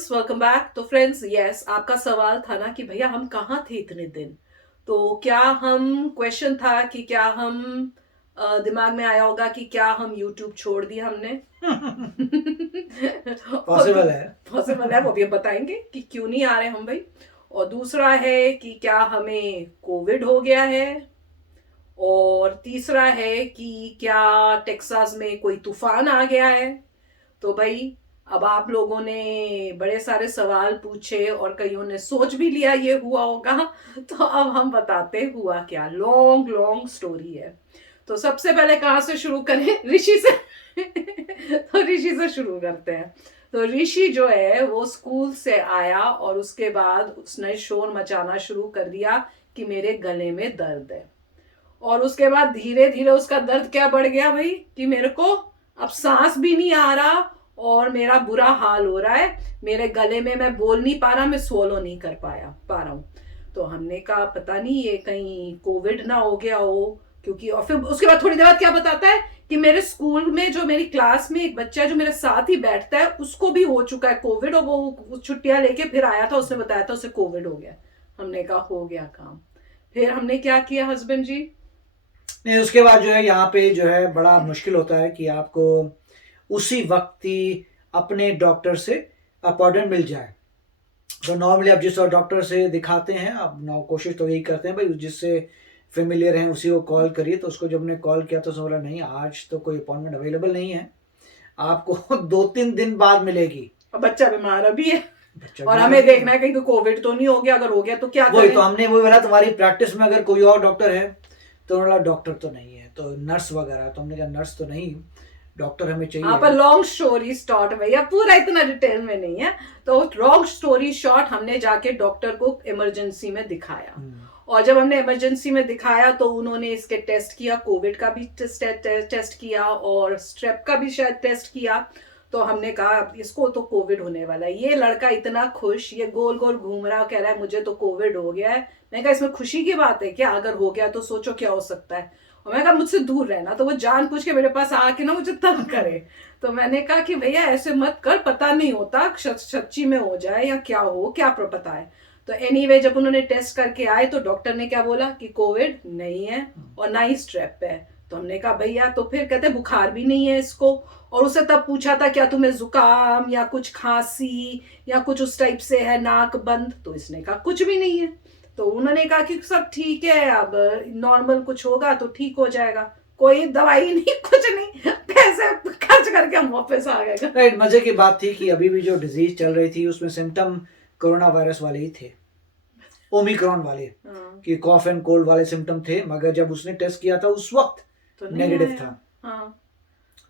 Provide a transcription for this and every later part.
Friends, welcome back. तो friends, yes, आपका सवाल था ना कि भैया हम कहाँ थे इतने दिन। तो क्या हम क्वेश्चन था कि क्या हम दिमाग में आया होगा कि क्या हम यूट्यूब छोड़ दिया हमने। और पॉसिबल है। पॉसिबल है, वो भी हम बताएंगे कि क्यों नहीं आ रहे हम भाई। और दूसरा है कि क्या हमें कोविड हो गया है। और तीसरा है कि क्या टेक्सास में कोई तूफान आ गया है। तो भाई, अब आप लोगों ने बड़े सारे सवाल पूछे और कईयों ने सोच भी लिया ये हुआ होगा। तो अब हम बताते हुआ क्या, लॉन्ग लॉन्ग स्टोरी है। तो सबसे पहले कहाँ से शुरू करें? ऋषि से। तो ऋषि से शुरू करते हैं। तो ऋषि जो है वो स्कूल से आया और उसके बाद उसने शोर मचाना शुरू कर दिया कि मेरे गले में दर्द है। और उसके बाद धीरे धीरे उसका दर्द क्या बढ़ गया भाई कि मेरे को अब सांस भी नहीं आ रहा और मेरा बुरा हाल हो रहा है। मेरे गले में मैं बोल नहीं पा रहा, मैं सोलो नहीं कर पा रहा हूँ। तो हमने कहा पता नहीं ये कहीं कोविड ना हो गया हो। क्योंकि और फिर उसके बाद थोड़ी देर बाद क्या बताता है कि मेरे स्कूल में जो मेरी क्लास में एक बच्चा है जो मेरे साथ ही बैठता है उसको भी हो चुका है कोविड, और वो छुट्टियां लेके फिर आया था, उसने बताया था उसे कोविड हो गया। हमने कहा हो गया काम। फिर हमने क्या किया हस्बैंड जी? नहीं, उसके बाद जो है यहाँ पे जो है बड़ा मुश्किल होता है कि आपको उसी वक्त ही अपने डॉक्टर से अपॉइंटमेंट मिल जाए। तो नॉर्मली आप जिस डॉक्टर से दिखाते हैं, आप कोशिश तो यही करते हैं भाई जिससे फेमिलियर हैं उसी को कॉल करिए। तो उसको जब ने कॉल किया तो उसने बोला नहीं, आज तो कोई अपॉइंटमेंट अवेलेबल नहीं है, आपको 2-3 दिन बाद मिलेगी। और बच्चा बीमार अभी है बच्चा और बीमार हमें भी है। देखना है कहीं तो कोविड तो नहीं हो गया, अगर हो गया तो क्या वही करें। तो हमने वही बोला, तुम्हारी प्रैक्टिस में अगर कोई और डॉक्टर है? तो उन्होंने बोला डॉक्टर तो नहीं है, तो नर्स वगैरह। तो हमने कहा नर्स तो नहीं, डॉक्टर हमें हाँ, चाहिए। पर लॉन्ग स्टोरी शॉर्ट भैया, पूरा इतना डिटेल में नहीं है। तो लॉन्ग स्टोरी शॉर्ट, हमने जाके डॉक्टर को इमरजेंसी में दिखाया। और जब हमने इमरजेंसी में दिखाया तो उन्होंने इसके टेस्ट किया, कोविड का भी टेस्ट किया और स्ट्रेप का भी शायद टेस्ट किया। तो हमने कहा इसको तो कोविड होने वाला है। ये लड़का इतना खुश, ये गोल गोल घूम रहा, कह रहा है मुझे तो कोविड हो गया है। मैंने कहा इसमें खुशी की बात है क्या? अगर हो गया तो सोचो क्या हो सकता है। और मैंने कहा मुझसे दूर रहना। तो वो जान पूछ के मेरे पास आके ना मुझे तंग करे। तो मैंने कहा कि भैया ऐसे मत कर, पता नहीं होता सच्ची में हो जाए या क्या हो, क्या पता है। तो एनीवे जब उन्होंने टेस्ट करके आए तो डॉक्टर ने क्या बोला कि कोविड नहीं है और ना ही स्ट्रेप है। तो हमने कहा भैया, तो फिर कहते बुखार भी नहीं है इसको। और उसे तब पूछा था क्या तुम्हें जुकाम या कुछ खांसी या कुछ उस टाइप से है, नाक बंद? तो इसने कहा कुछ भी नहीं है। तो उन्होंने कहा कि सब ठीक है, अब नॉर्मल कुछ होगा तो ठीक हो जाएगा, कोई दवाई नहीं कुछ नहीं, पैसे खर्च करके हम वापस आ गए। राइट, मजे की बात थी कि अभी भी जो डिजीज चल रही थी उसमें सिम्टम कोरोना वायरस वाले ही थे, ओमिक्रॉन वाले। कि कॉफ एंड कोल्ड वाले सिम्टम थे, मगर जब उसने टेस्ट किया था उस वक्त तो नेगेटिव था। हाँ।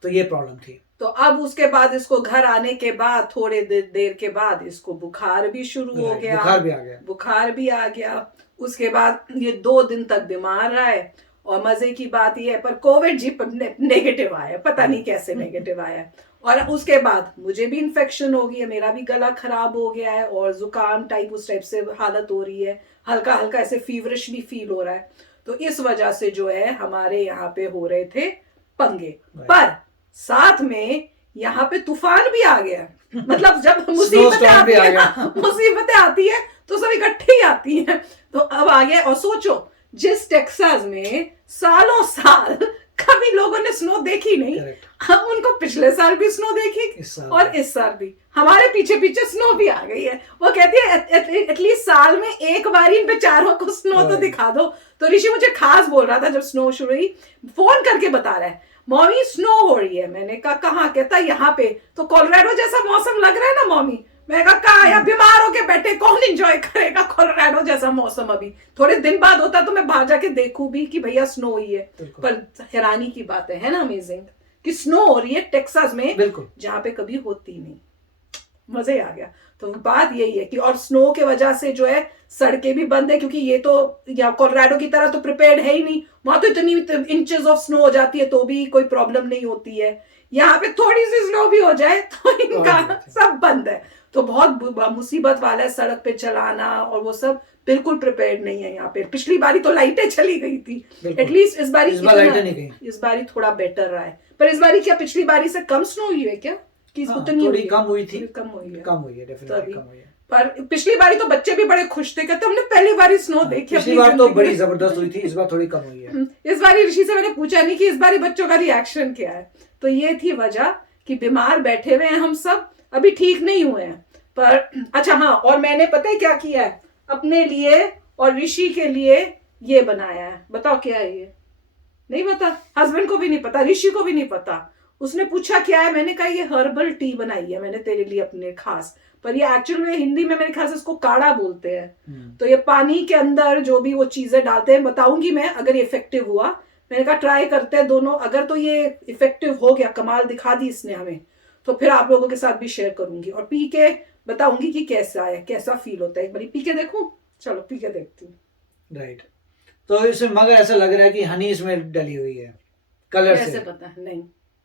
तो ये प्रॉब्लम थी। तो अब उसके बाद इसको घर आने के बाद थोड़े देर के बाद इसको बुखार भी शुरू हो गया। बुखार भी आ गया। बुखार भी आ गया। उसके बाद ये 2 दिन तक बीमार रहा है। और मजे की बात ये है पर कोविड जी नेगेटिव आया, पता नहीं कैसे नेगेटिव आया। और उसके बाद मुझे भी इन्फेक्शन हो गई है, मेरा भी गला खराब हो गया है और जुकाम टाइप उस टाइप से हालत हो रही है, हल्का हल्का ऐसे फीवरिश भी फील हो रहा है। तो इस वजह से जो है हमारे यहाँ पे हो रहे थे पंगे। पर साथ में यहाँ पे तूफान भी आ गया। मतलब जब मुसीबतें आती है ना, मुसीबतें आती है तो सब इकट्ठे ही आती हैं। तो अब आ गया। और सोचो जिस टेक्सास में सालों साल कभी लोगों ने स्नो देखी नहीं, हम उनको पिछले साल भी स्नो देखी और इस साल भी हमारे पीछे पीछे स्नो भी आ गई है। वो कहती है एटलीस्ट साल में एक बार इन बेचारों को स्नो तो दिखा दो। तो ऋषि मुझे खास बोल रहा था जब स्नो शुरू हुई, फोन करके बता रहा है मॉमी स्नो हो रही है। मैंने कहा कहाँ? कहता यहाँ पे तो कोलोराडो जैसा मौसम लग रहा है ना मॉमी। मैं कहा कहाँ यार, बीमार होके बैठे कौन एंजॉय करेगा कोलोराडो जैसा मौसम? अभी थोड़े दिन बाद होता तो मैं बाहर जाके देखूं भी कि भैया स्नो हुई है। पर हैरानी की बात है ना, अमेजिंग कि स्नो हो रही है टेक्सास में, जहां पे कभी होती नहीं। मजे आ गया। तो बात यही है कि और स्नो के वजह से जो है सड़कें भी बंद है, क्योंकि ये तो या कोलोराडो की तरह तो प्रिपेयर्ड है ही नहीं। वहां तो इतनी इंचेस ऑफ स्नो हो जाती है तो भी कोई प्रॉब्लम नहीं होती है। यहाँ पे थोड़ी सी स्नो भी हो जाए तो इनका सब बंद है। तो बहुत मुसीबत वाला है सड़क पे चलाना, और वो सब बिल्कुल प्रिपेयर्ड नहीं है यहाँ पे। पिछली बारी तो लाइटें चली गई थी, एटलीस्ट इस बारी थोड़ा बेटर रहा है। पर इस बारी क्या पिछली बारी से कम स्नो हुई है क्या? कि हाँ, उतनी थोड़ी हुई है, कम हुई थी, थोड़ी कम हुई है। कम हुई है, डेफिनेटली तभी। कम हुई है। पर पिछली बारी तो बच्चे भी बड़े खुश थे, कहते हमने पहली बार स्नो देखी पिछली अपनी बार तो जिंदगी बड़ी में। जबरदस्त हुई थी, इस बार थोड़ी कम हुई है। इस बार ऋषि से मैंने पूछा नहीं कि इस बार बच्चों का रिएक्शन क्या है, तो ये थी वजह कि बीमार बैठे हुए हैं हम सब, अभी ठीक नहीं हुए हैं। पर अच्छा हाँ, और मैंने पता है क्या किया है अपने लिए और ऋषि के लिए, ये बनाया है, बताओ क्या है ये? नहीं पता, हस्बैंड को भी नहीं पता, ऋषि को भी नहीं पता। उसने पूछा क्या है, मैंने कहा ये हर्बल टी बनाई है मैंने तेरे लिए अपने खास, पर ये एक्चुअल में हिंदी में मेरे ख्याल से इसको काढ़ा बोलते हैं। तो ये पानी के अंदर जो भी वो चीजें डालते हैं, बताऊंगी मैं अगर ये इफेक्टिव हुआ। मैंने कहा ट्राई करते हैं दोनों, अगर तो ये इफेक्टिव हो गया, कमाल दिखा दी इसने हमें, तो फिर आप लोगों के साथ भी शेयर करूंगी और पी के बताऊंगी कि कैसा है, कैसा फील होता है। एक बार पी के देखूं, चलो पी के देखती हूँ। राइट, तो इसमें मगर ऐसा लग रहा है कि हनी इसमें डली हुई है, कलर कैसे से। पता? नहीं,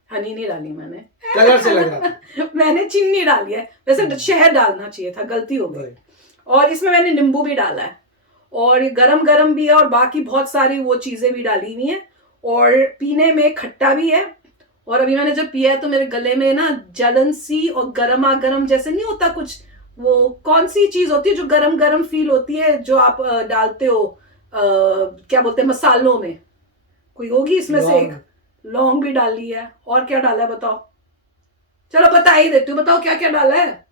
हनी नहीं डाली मैंने। कलर से लग रहा था। मैंने चीनी डाली है, वैसे शहद डालना चाहिए था, गलती हो गई। और इसमें मैंने नींबू भी डाला है, और ये गरम गरम भी है, और बाकी बहुत सारी वो चीजें भी डाली हुई हैं, और पीने में खट्टा भी है। और अभी मैंने जब पिया है तो मेरे गले में ना जलन सी और गर्मा गर्म जैसे नहीं होता कुछ, वो कौन सी चीज होती है जो गरम गरम फील होती है, जो आप डालते हो क्या बोलते हैं मसालों में, कोई होगी इसमें से एक। लौंग भी डाली है, और क्या डाला है बताओ? चलो बता ही देती हूँ, बताओ क्या क्या डाला है,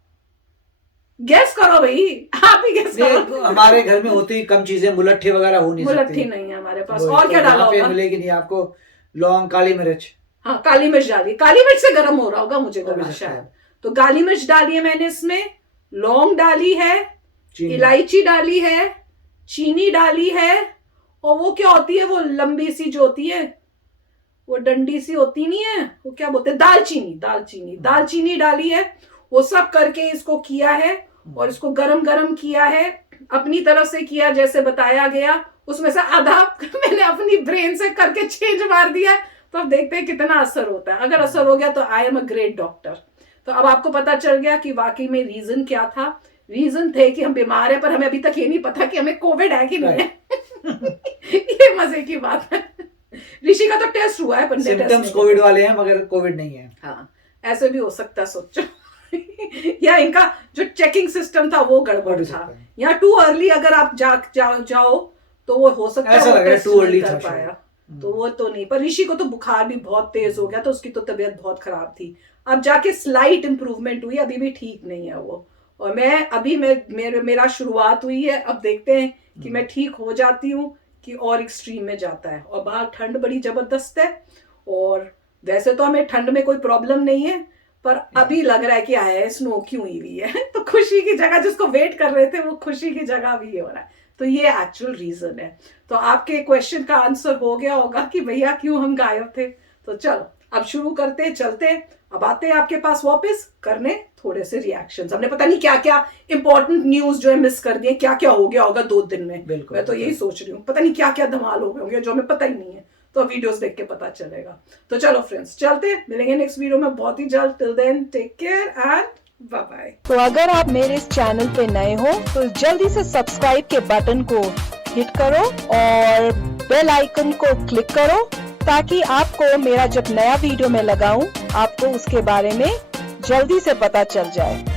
गैस करो भाई, आप ही गैस करो। हमारे घर में होती कम चीजें, मुलट्ठी वगैरह हो नहीं सकती। मुलट्ठी नहीं है हमारे पास। और क्या डाला होगा? मिलेगी नहीं आपको। लौंग, काली मिर्च। हाँ, काली मिर्च डाली, काली मिर्च से गर्म हो रहा होगा मुझे लगा शायद, तो काली मिर्च डाली है मैंने इसमें, लौंग डाली है, इलायची डाली है, चीनी डाली है, और वो क्या होती है वो लंबी सी जो होती है, वो डंडी सी होती नहीं है, वो क्या बोलते हैं, दालचीनी, दालचीनी, दालचीनी डाली है। वो सब करके इसको किया है, और इसको गरम गरम किया है, अपनी तरफ से किया जैसे बताया गया, उसमें से आधा मैंने अपनी ब्रेन से करके चेंज मार दिया। तो अब देखते हैं कितना असर होता है। अगर असर हो गया तो I am a great doctor. तो अब आपको पता चल गया कि वाकई में रीजन क्या था। रीजन थे कि हम बीमार हैं, पर हमें अभी तक ये नहीं पता कि हमें कोविड है कि नहीं है। ये मजे की बात है। ऋषि का तो टेस्ट हुआ है, पर सिम्टम्स कोविड वाले हैं मगर कोविड नहीं है। हाँ, ऐसे भी हो सकता है, सोचो। या इनका जो चेकिंग सिस्टम था वो गड़बड़ था, या टू अर्ली अगर आप जाओ तो वो हो सकता है वो टेस्ट नहीं कर पाया, तो वो तो नहीं। पर ऋषि को तो बुखार भी बहुत तेज हो गया, तो उसकी तो तबीयत बहुत खराब थी। अब जाके स्लाइट इंप्रूवमेंट हुई, अभी भी ठीक नहीं है वो। और मैं अभी मेरा शुरुआत हुई है, अब देखते हैं कि मैं ठीक हो जाती हूँ कि और एक्सट्रीम में जाता है। और बाहर ठंड बड़ी जबरदस्त है, और वैसे तो हमें ठंड में कोई प्रॉब्लम नहीं है, पर अभी लग रहा है कि आया है स्नो क्यों हुई है। तो खुशी की जगह जिसको वेट कर रहे थे, वो खुशी की जगह भी ये हो रहा है। तो ये एक्चुअल रीजन है। तो आपके क्वेश्चन का आंसर हो गया होगा कि भैया क्यों हम गायब थे। तो चलो अब शुरू करते, चलते। अब आते हैं आपके पास वापस करने थोड़े से रिएक्शंस। हमने पता नहीं क्या क्या इंपॉर्टेंट न्यूज जो है मिस कर दिए, क्या क्या हो गया होगा 2 दिन में। मैं तो यही सोच रही हूँ, पता नहीं क्या क्या धमाल हो गए होंगे जो हमें पता ही नहीं है। तो वीडियोस देख के पता चलेगा। तो चलो फ्रेंड्स, चलते, मिलेंगे नेक्स्ट वीडियो में बहुत ही जल्द। Till then take care and bye bye. तो अगर आप मेरे इस चैनल पे नए हो तो जल्दी से सब्सक्राइब के बटन को हिट करो और बेल आइकन को क्लिक करो, ताकि आपको मेरा जब नया वीडियो मैं लगाऊं आपको उसके बारे में जल्दी से पता चल जाए।